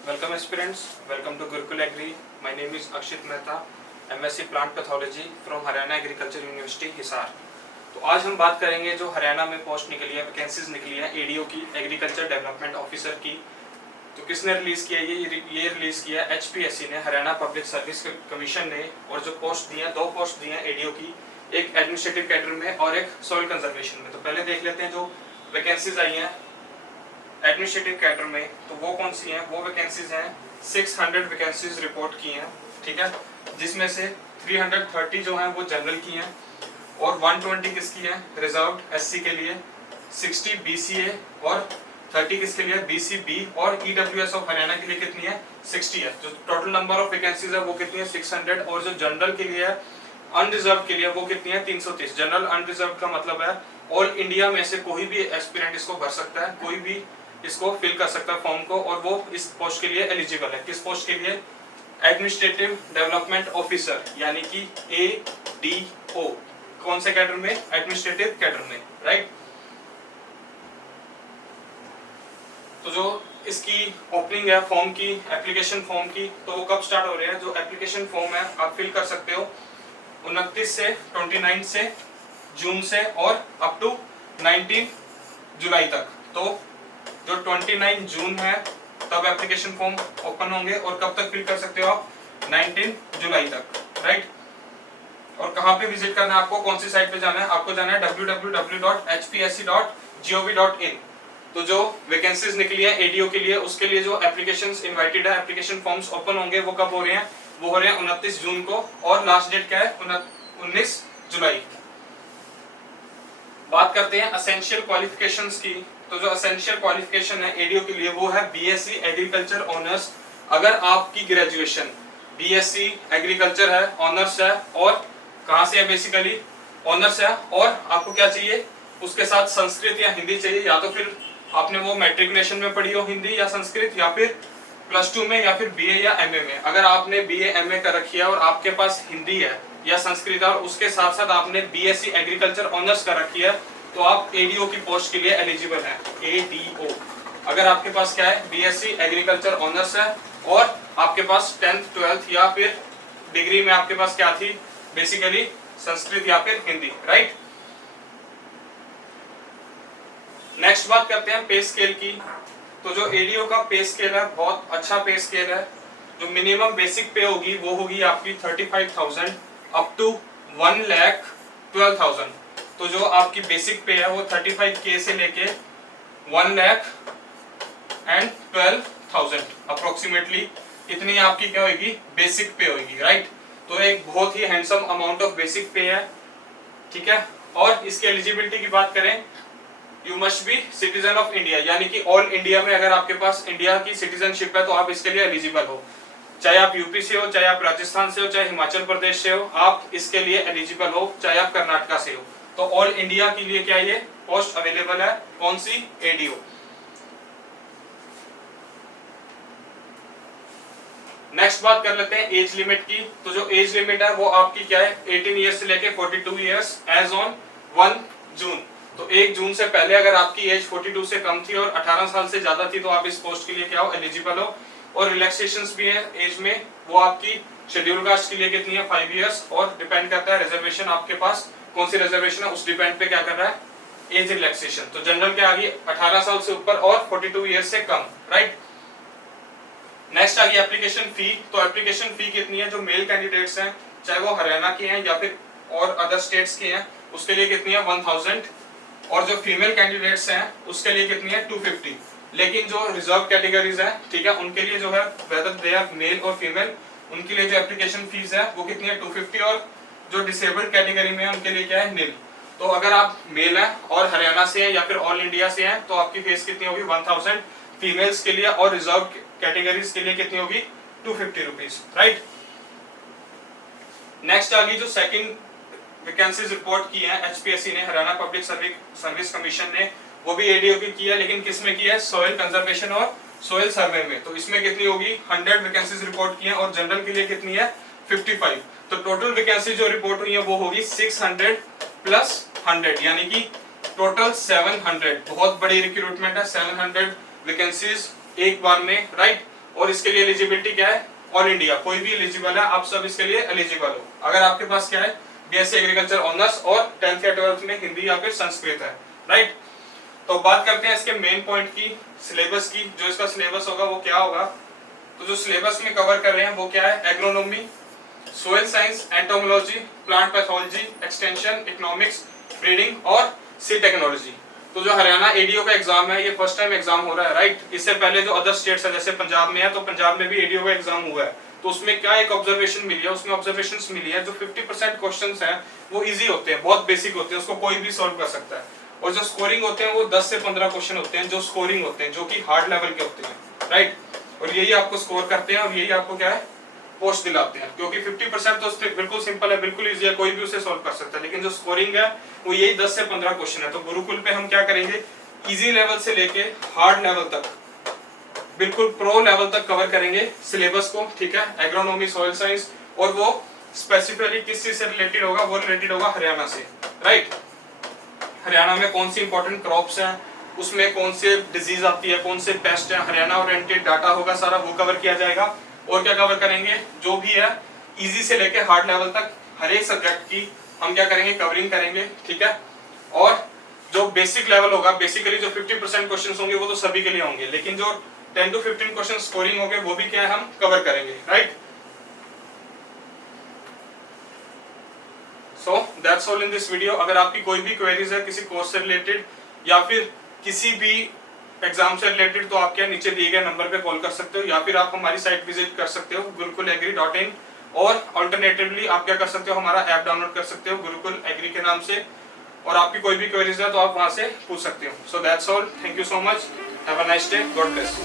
Welcome aspirants, welcome to Gurukul Agri. My name is Akshit Mehta, MSc Plant Pathology from Haryana agriculture university Hisar. तो आज हम बात करेंगे जो हरियाणा में पोस्ट निकली है, वैकेंसीज निकली है एडीओ की, एग्रीकल्चर डेवलपमेंट ऑफिसर की। तो किसने रिलीज किया? ये रिलीज किया एचपीएससी ने, हरियाणा पब्लिक सर्विस कमीशन ने। और जो पोस्ट दी है, दो पोस्ट दी है एडीओ की, एक एडमिनिस्ट्रेटिव कैडर में और एक सॉइल कंजर्वेशन में। तो पहले देख लेते हैं जो वैकेंसीज आई हैं एडमिनिस्ट्रेटिव कैडर में, तो वो कौन सी हैं? वो वैकेंसीज हैं 600 वैकेंसीज रिपोर्ट की हैं, ठीक है, जिसमें से 330 जो हैं वो जनरल की हैं और 120 किसकी हैं? रिजर्व्ड एससी के लिए, 60 बीसीए और 30 किसके लिए? बीसीबी और ईडब्ल्यूएस ऑफ हरियाणा के लिए कितनी है? 60 है। जो टोटल नंबर ऑफ वैकेंसीज है वो कितनी है? 600। और जो जनरल के लिए है, अनरिजर्व के लिए, वो कितनी है? 330। जनरल अनरिजर्व का मतलब है ऑल इंडिया में से कोई भी एस्पिरेंट इसको भर सकता है, कोई भी इसको फिल कर सकता है फॉर्म को, और वो इस पोस्ट के लिए एलिजिबल है। किस पोस्ट के लिए? एडमिनिस्ट्रेटिव डेवलपमेंट ऑफिसर, यानी कि एडीओ। कौन से कैडर में? एडमिनिस्ट्रेटिव कैडर में, राइट। तो जो इसकी ओपनिंग है फॉर्म की, एप्लीकेशन फॉर्म की, तो वो कब स्टार्ट हो रहे हैं? जो एप्लीकेशन फॉर्म है आप फिल कर सकते हो 29 से 29 से जून से और अप टू 19 जुलाई तक। तो जो 29 जून है तब एप्लीकेशन फॉर्म ओपन होंगे, और कब तक फिल कर सकते हो आप? 19 जुलाई तक, राइट। और कहाँ पे विजिट करना है आपको? कौन सी साइट पे जाना है? आपको जाना है www.hpsc.gov.in। तो जो वैकेंसीज निकली है एडीओ के लिए, उसके लिए जो एप्लीकेशंस इनवाइटेड है, एप्लीकेशन फॉर्म्स ओपन होंगे, वो कब हो रहे हैं? वो हो रहे हैं 29 जून को, और लास्ट डेट क्या है? 19 जुलाई। बात करते हैं एसेंशियल क्वालिफिकेशंस की। तो जो एसेंशियल क्वालिफिकेशन है एडीओ के लिए वो है बीएससी एग्रीकल्चर ऑनर्स। अगर आपकी ग्रेजुएशन बीएससी एग्रीकल्चर है, ऑनर्स है, और कहां से है? बेसिकली ऑनर्स है, और आपको क्या चाहिए? उसके साथ संस्कृत या हिंदी चाहिए, या तो फिर आपने वो मैट्रिकुलेशन में पढ़ी हो हिंदी या संस्कृत, या फिर +2 में, या फिर बीए या एमए में। अगर आपने बीए एमए कर रखी है और आपके पास हिंदी है या संस्कृत और उसके साथ साथ आपने बीएससी एग्रीकल्चर ऑनर्स कर रखी है, तो आप एडीओ की पोस्ट के लिए एलिजिबल हैं। एडीओ, अगर आपके पास क्या है? बीएससी एग्रीकल्चर ऑनर्स है, और आपके पास 10th 12th या फिर डिग्री में आपके पास क्या थी? बेसिकली संस्कृत या फिर हिंदी, राइट। नेक्स्ट बात करते हैं पे स्केल की। तो जो एडीओ का पे स्केल है बहुत अच्छा पे स्केल है। जो मिनिमम बेसिक पे होगी वो होगी आपकी 35,000 अप टू 1,12,000। तो जो आपकी बेसिक पे है वो 35K से लेके 1,12,000 अप्रोक्सीमेटली, इतनी आपकी क्या होगी? बेसिक पे होगी, राइट। तो एक बहुत ही हैंडसम अमाउंट ऑफ बेसिक पे है, ठीक है। और इसकी एलिजिबिलिटी की बात करें, you must be citizen of India, यानी कि ऑल इंडिया में अगर आपके पास इंडिया की सिटीजनशिप है तो आप इसके लिए एलिजिबल हो। चाहे आप यूपी से हो, चाहे आप राजस्थान से हो, चाहे हिमाचल प्रदेश से हो, आप इसके लिए एलिजिबल हो, चाहे आप कर्नाटका से हो। तो ऑल इंडिया के लिए क्या ये पोस्ट अवेलेबल है? कौन सी? एडीओ। नेक्स्ट बात कर लेते हैं एज लिमिट की। तो जो एज लिमिट है वो आपकी क्या है? 18 ईयर्स से लेके 42 ईयर्स एज ऑन 1 जून। तो 1 जून से पहले अगर आपकी एज 42 से कम थी और 18 साल से ज्यादा थी तो आप इस पोस्ट के लिए क्या हो? एलिजिबल हो। और रिलैक्सेशंस भी है एज में, वो आपकी शेड्यूल कास्ट के लिए कितनी है? 5 इयर्स। और डिपेंड करता है रिजर्वेशन आपके पास कौन सी रिजर्वेशन है, उस डिपेंड पे क्या कर रहा है? Age relaxation. तो जनरल क्या आ गई? 18 साल से ऊपर और 42 ईयर्स से कम, राइट। नेक्स्ट आ गई एप्लीकेशन फी। तो एप्लीकेशन फी कितनी है? जो मेल कैंडिडेट्स हैं, चाहे वो हरियाणा के हैं या फिर और अदर स्टेट्स के हैं, उसके लिए कितनी है? 1000। और जो फीमेल कैंडिडेट्स हैं उसके लिए कितनी है? 250। लेकिन जो रिजर्व कैटेगरीज है, ठीक है, उनके लिए जो है वेदर दे आर मेल और फीमेल, उनके लिए जो एप्लीकेशन फीस है वो कितनी है? 250। और जो डिसेबल्ड कैटेगरी में है उनके लिए क्या है? निल। तो अगर आप मेल हैं और हरियाणा से हैं या फिर ऑल इंडिया से हैं तो आपकी फीस कितनी होगी? 1000 फीमेल्स के लिए, और रिजर्व कैटेगरीज के लिए कितनी होगी? 250 रुपीज, राइट। नेक्स्ट आ गई जो सेकंड वैकेंसीज रिपोर्ट की है एचपीएससी ने, हरियाणा पब्लिक सर्विस कमीशन ने, वो भी एडीओ की है, लेकिन किस में की है? सॉइल कंजर्वेशन और सॉइल सर्वे में। तो इसमें कितनी होगी? 100 वैकेंसीज रिपोर्ट की है, और जनरल के लिए कितनी है? 55। तो टोटल वैकेंसी जो रिपोर्ट हुई है वो होगी 600 प्लस 100, यानी कि टोटल 700। बहुत बड़ी रिक्रूटमेंट है, 700 वैकेंसीज एक बार में, राइट। और इसके लिए एलिजिबिलिटी क्या है, ऑल इंडिया, कोई भी एलिजिबल है, आप सब इसके लिए एलिजिबल हो अगर आपके पास क्या है, बीएससी एग्रीकल्चर ऑनर्स और 10th या 12th में हिंदी या फिर संस्कृत है, राइट। तो बात करते हैं इसके मेन पॉइंट की, सिलेबस की। जो इसका सिलेबस होगा वो क्या होगा, तो जो सिलेबस में कवर कर रहे हैं वो क्या है, agronomy, soil science, entomology, plant pathology, extension, economics, breeding और सीड टेक्नोलॉजी। तो जो हरियाणा एडीओ का एग्जाम है ये फर्स्ट टाइम एग्जाम हो रहा है, राइट। इससे पहले जो अदर स्टेट्स है जैसे पंजाब में है, तो पंजाब में भी एडीओ का एग्जाम हुआ है, तो उसमें क्या एक ऑब्जर्वेशन मिली है, उसमें ऑब्जर्वेशंस मिली है जो 50% क्वेश्चंस हैं वो इजी होते हैं, बहुत बेसिक होते हैं, उसको कोई भी सॉल्व कर सकता है। और जो स्कोरिंग होते हैं वो 10 से 15 क्वेश्चन होते हैं जो स्कोरिंग होते हैं, जो कि हार्ड लेवल के होते हैं, राइट। और यही आपको स्कोर करते हैं और यही आपको क्या है, पोस्ट दिलाते हैं, क्योंकि 50% तो बिल्कुल सिंपल है, बिल्कुल इजी है, कोई भी उसे सॉल्व कर सकता है, लेकिन जो स्कोरिंग है वो यही 10 से 15 क्वेश्चन है। तो गुरुकुल पे हम क्या करेंगे, इजी लेवल से लेके हार्ड लेवल तक, बिल्कुल प्रो लेवल तक कवर करेंगे सिलेबस को, ठीक है। एग्रोनॉमी, सॉइल साइंस, और वो स्पेसिफिकली किस चीज से रिलेटेड होगा, वो रिलेटेड होगा हरियाणा से, राइट। हरियाणा में कौन सी इंपॉर्टेंट क्रॉप्स हैं, उसमें कौन से डिजीज आती है, कौन से पेस्ट है, हरियाणा ओरिएंटेड डाटा होगा सारा, वो कवर किया जाएगा। और क्या कवर करेंगे, जो भी है इजी से लेके हार्ड लेवल तक हर एक सब्जेक्ट की हम क्या करेंगे, कवरिंग करेंगे, ठीक है। और जो बेसिक लेवल होगा, बेसिकली जो 50% क्वेश्चंस होंगे वो तो सभी के लिए होंगे, लेकिन जो 10 to 15 क्वेश्चन स्कोरिंग होंगे वो भी क्या है, हम कवर करेंगे, right. So that's all in this video. अगर आपकी कोई भी क्वेरीज है किसी कोर्स से रिलेटेड या फिर किसी भी एग्जाम से रिलेटेड, तो आप क्या नीचे दिए गए नंबर पे कॉल कर सकते हो, या फिर आप हमारी साइट विजिट कर सकते हो gurukulagri.in, और अल्टरनेटिवली आप क्या कर सकते हो, हमारा ऐप डाउनलोड कर सकते हो गुरुकुल एग्री के नाम से, और आपकी कोई भी क्वेरीज है तो आप वहां से पूछ सकते हो। So that's all, thank you so much, have a nice day, God bless you.